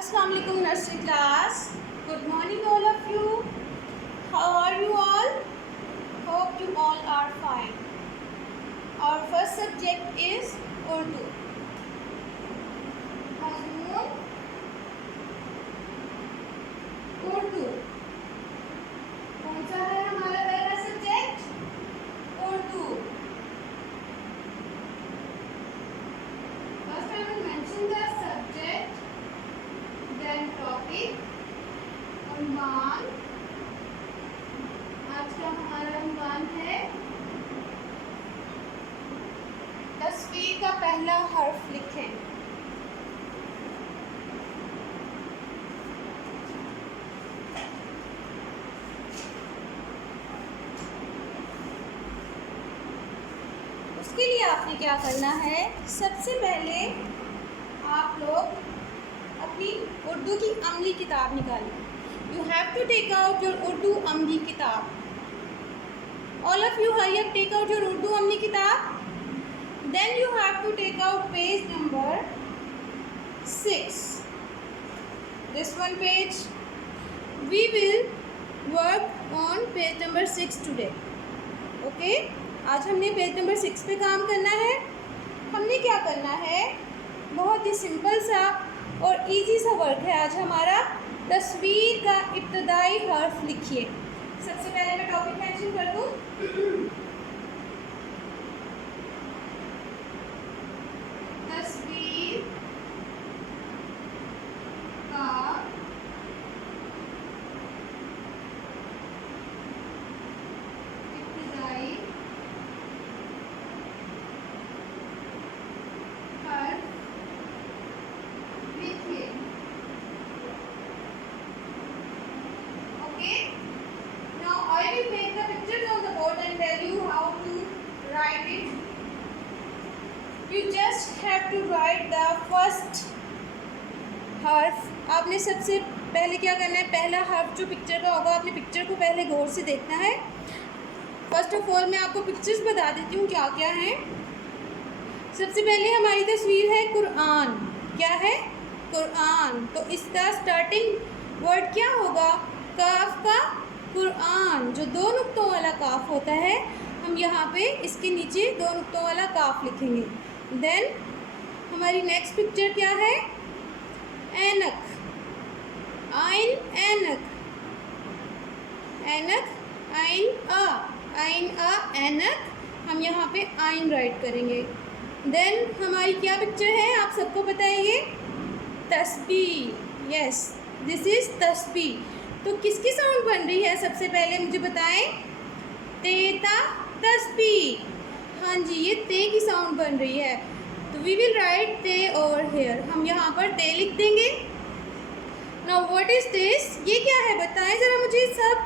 Assalamu alaikum nursery class. Good morning all of you. How are you all? Hope you all are fine. Our first subject is Urdu. Mazmoon Urdu. कौन सा है हमारा पहला subject? Urdu. First I will mention the subject, then topic. उन्वान. आज का हमारा उन्वान है तस्वीर का पहला हर्फ लिखें. उसके लिए आपने क्या करना है? सबसे पहले आप लोग अपनी उर्दू की अमली किताब निकालें. You have to take out your Urdu अमली किताब. All of you hurry up, take out your Urdu अमली किताब. Then you have to take out page number 6. This one page. We will work on page number 6 today. Okay, आज हमने page number 6 पे काम करना है. हमने क्या करना है? बहुत ही सिंपल सा और इजी सा वर्क है आज हमारा. तस्वीर का इब्तदाई हर्फ लिखिए. सबसे पहले मैं टॉपिक मेंशन कर दूं. तस्वीर का इब्तदाई You just have to write the first हर्फ. आपने सबसे पहले क्या करना है? पहला हर्फ जो पिक्चर का होगा, आपने पिक्चर को पहले गौर से देखना है. फर्स्ट ऑफ ऑल मैं आपको पिक्चर्स बता देती हूँ क्या क्या हैं. सबसे पहले हमारी तस्वीर है कुरान. क्या है? कुरान. तो इसका स्टार्टिंग वर्ड क्या होगा? काफ का कुरान. जो 2 नुक्तों वाला काफ होता है, हम यहाँ पे इसके नीचे 2 नुक्तों वाला काफ लिखेंगे. देन हमारी नेक्स्ट पिक्चर क्या है? ऐनक. आइन ऐनक. ऐनक आइन आ. आइन आ ऐनक. हम यहाँ पे आइन राइट करेंगे. देन हमारी क्या पिक्चर है? आप सबको पता है ये तस्बीह. यस, दिस इज़ तस्बीह. तो किसकी साउंड बन रही है? सबसे पहले मुझे बताएं. तेता तस्बीह. हाँ जी, ये ते की साउंड बन रही है. तो वी विल राइट ते ओवर हेयर. हम यहाँ पर ते लिख देंगे. Now what is this? ये क्या है? बताएं ज़रा मुझे सब.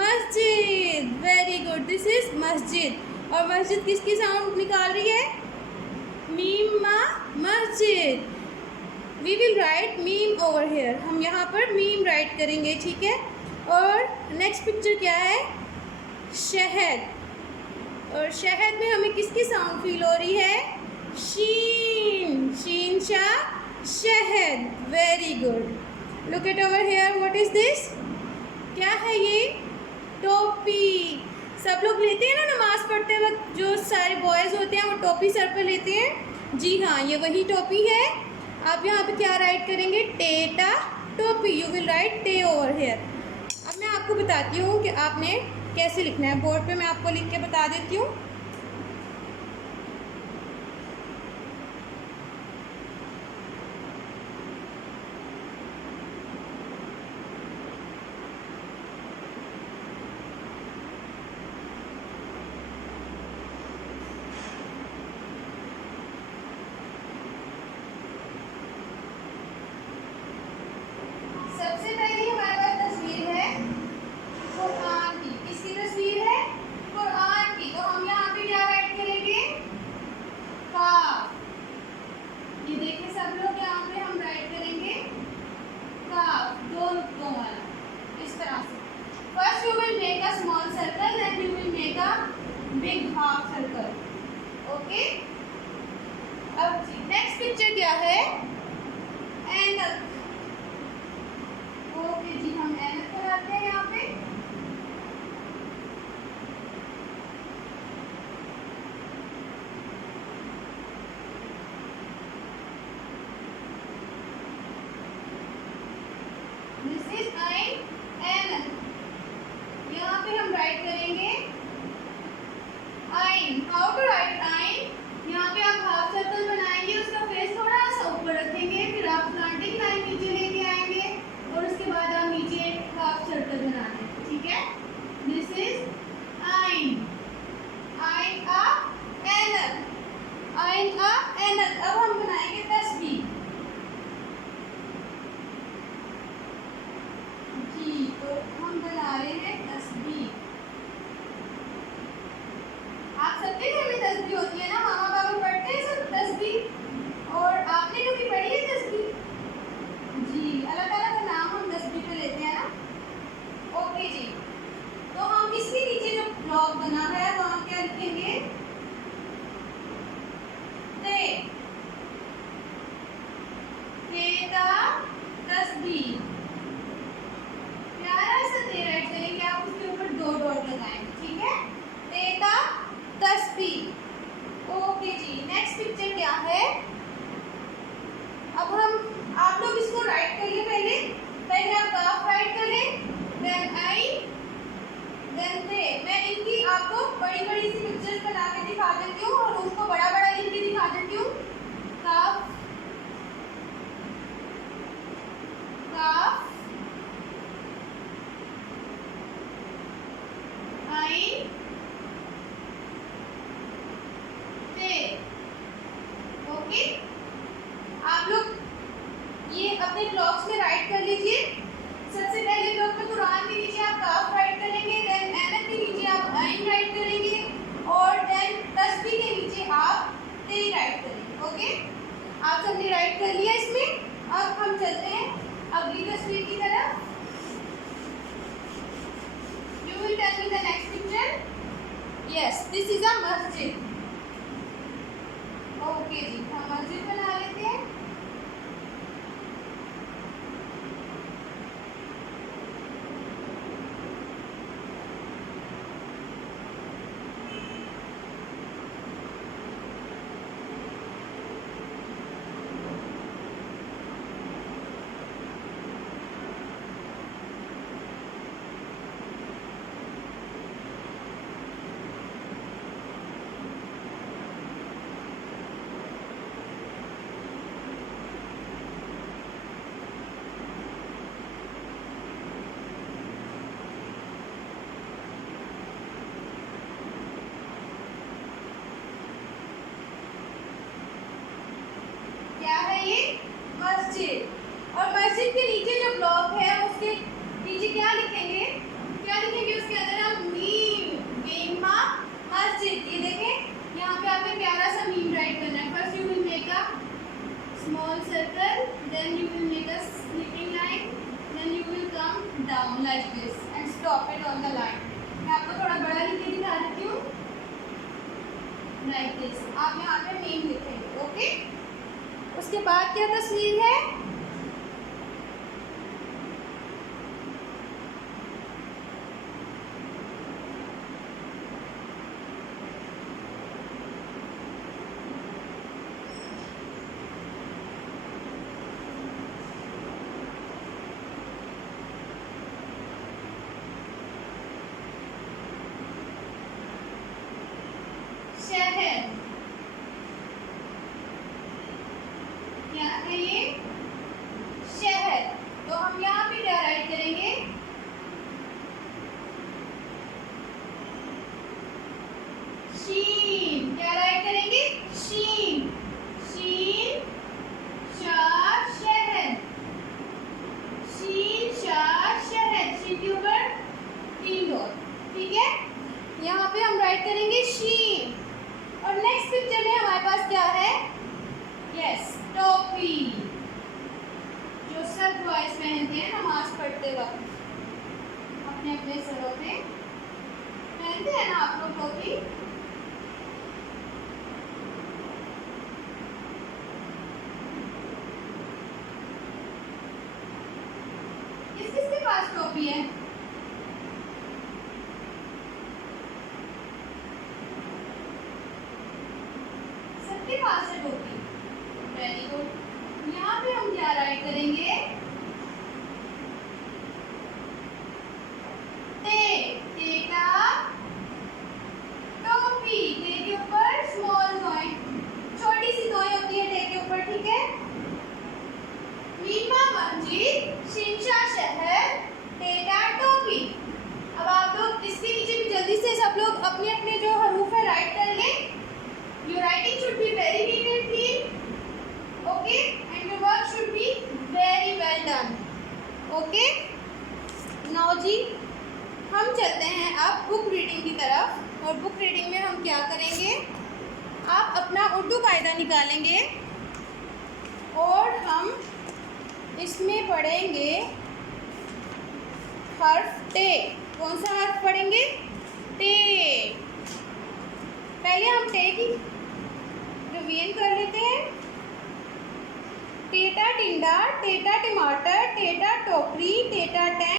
मस्जिद. वेरी गुड, दिस इज मस्जिद. और मस्जिद किसकी साउंड निकाल रही है? मीम मा मस्जिद. वी विल राइट मीम ओवर हेयर. हम यहाँ पर मीम राइट करेंगे. ठीक है. और नेक्स्ट पिक्चर क्या है? शहद. और शहद में हमें किसकी साउंड फील हो रही है? शीन. शीन शाह शहद. Very good. Look at over here. What is this? क्या है ये? टोपी. सब लोग लेते हैं ना नमाज पढ़ते वक्त, जो सारे बॉयज़ होते हैं वो टोपी सर पर लेते हैं. जी हाँ, ये वही टोपी है. आप यहाँ पे क्या राइट करेंगे? टेटा टोपी. यू विल राइट टे ओवर हेयर. अब मैं आपको बताती हूँ कि आपने कैसे लिखना है. बोर्ड पे मैं आपको लिख के बता देती हूँ. सबसे पहली हमारे पास तस्वीर है कुरान की. किसकी तस्वीर है? कुरान की. तो हम यहाँ तस्बीह, प्यारा सा ते राइट करेंगे आप, उसके ऊपर 2 डॉट लगाएंगे, ठीक है। ते का तस्बीह। ओके जी, नेक्स्ट पिक्चर क्या है? अब हम आप लोग इसको राइट करिए, पहले आप काफ राइट कर लें, देन आई, देन ते। मैं इनकी आपको बड़ी बड़ी सी पिक्चर्स बना के दिखा देती हूँ और उसको बड़ा बड़ा लिख के दिखा देती हूँ। काफ, काफ, आई, ते। ओके, आप लोग ये अपने ब्लॉक्स में राइट कर लीजिए। सबसे पहले ब्लॉक में कुरान के नीचे आप काफ राइट करेंगे, देन ऐनक के नीचे आप आइन राइट करेंगे और देन तस्बीह के नीचे आप ते राइट करेंगे। ओके, आप सबने राइट कर लिया इसमें। अब हम चलते हैं अगली तस्वीर की तरफ। You will tell me the next picture. Yes, this is a मस्जिद। ओके जी, हम मस्जिद बना लेते हैं। क्या है ये? मस्जिद। और मस्जिद के नीचे जो ब्लॉक है उसके नीचे क्या लिखेंगे? क्या लिखेंगे उसके अंदर? हम मीम मा मस्जिद। ये देखें, यहाँ पे आपने प्यारा सा मीम राइट करना है। First you will make a small circle, then you will make a sleeping line, then you will come down like this and stop it on the line. मैं आपको थोड़ा बड़ा लिख के दिखा देती हूँ, लाइक दिस। आप यहाँ पे मीम लिखेंगे। ओके, उसके बाद क्या तस्वीर है? शहर। क्या है ये? शहर। तो हम यहाँ पे क्या राइट करेंगे? शीन। क्या राइट करेंगे? शीन। शीन शाह शहर। शीन शाह शहर। शीन के ऊपर 3 डॉट, ठीक है। यहाँ पे हम राइट करेंगे शीन। और नेक्स्ट पिक्चर में हमारे पास क्या है? यस, टोपी, जो सब बॉयज पहनते हैं नमाज पढ़ते वक्त, अपने अपने सरों पे पहनते हैं ना आप लोग टोपी। किस किसके पास टोपी है? सबके पास है टोपी। Very good. यहाँ पे हम क्या राइट करेंगे? ते का टोपी। ते के ऊपर स्मॉल जॉइंट, छोटी सी दोई होती है टे के ऊपर, ठीक है। मीमा मस्जिद, शिमशा शहर, ते का टोपी। अब आप लोग इसके नीचे भी जल्दी से सब लोग अपने अपने जो हरूफ है राइट कर लें। Your writing should be very neat and clean, okay, and your work should be very well done, okay. Now जी, हम चलते हैं अब बुक रीडिंग की तरफ। और बुक रीडिंग में हम क्या करेंगे? आप अपना उर्दू कायदा निकालेंगे और हम इसमें पढ़ेंगे हर्फ टे। कौन सा हर्फ पढ़ेंगे? टे। पहले हम टे की रिवीजन कर लेते हैं। टेटा टिंडा, टेटा टमाटर, टेटा टोकरी, टेटा टैंक,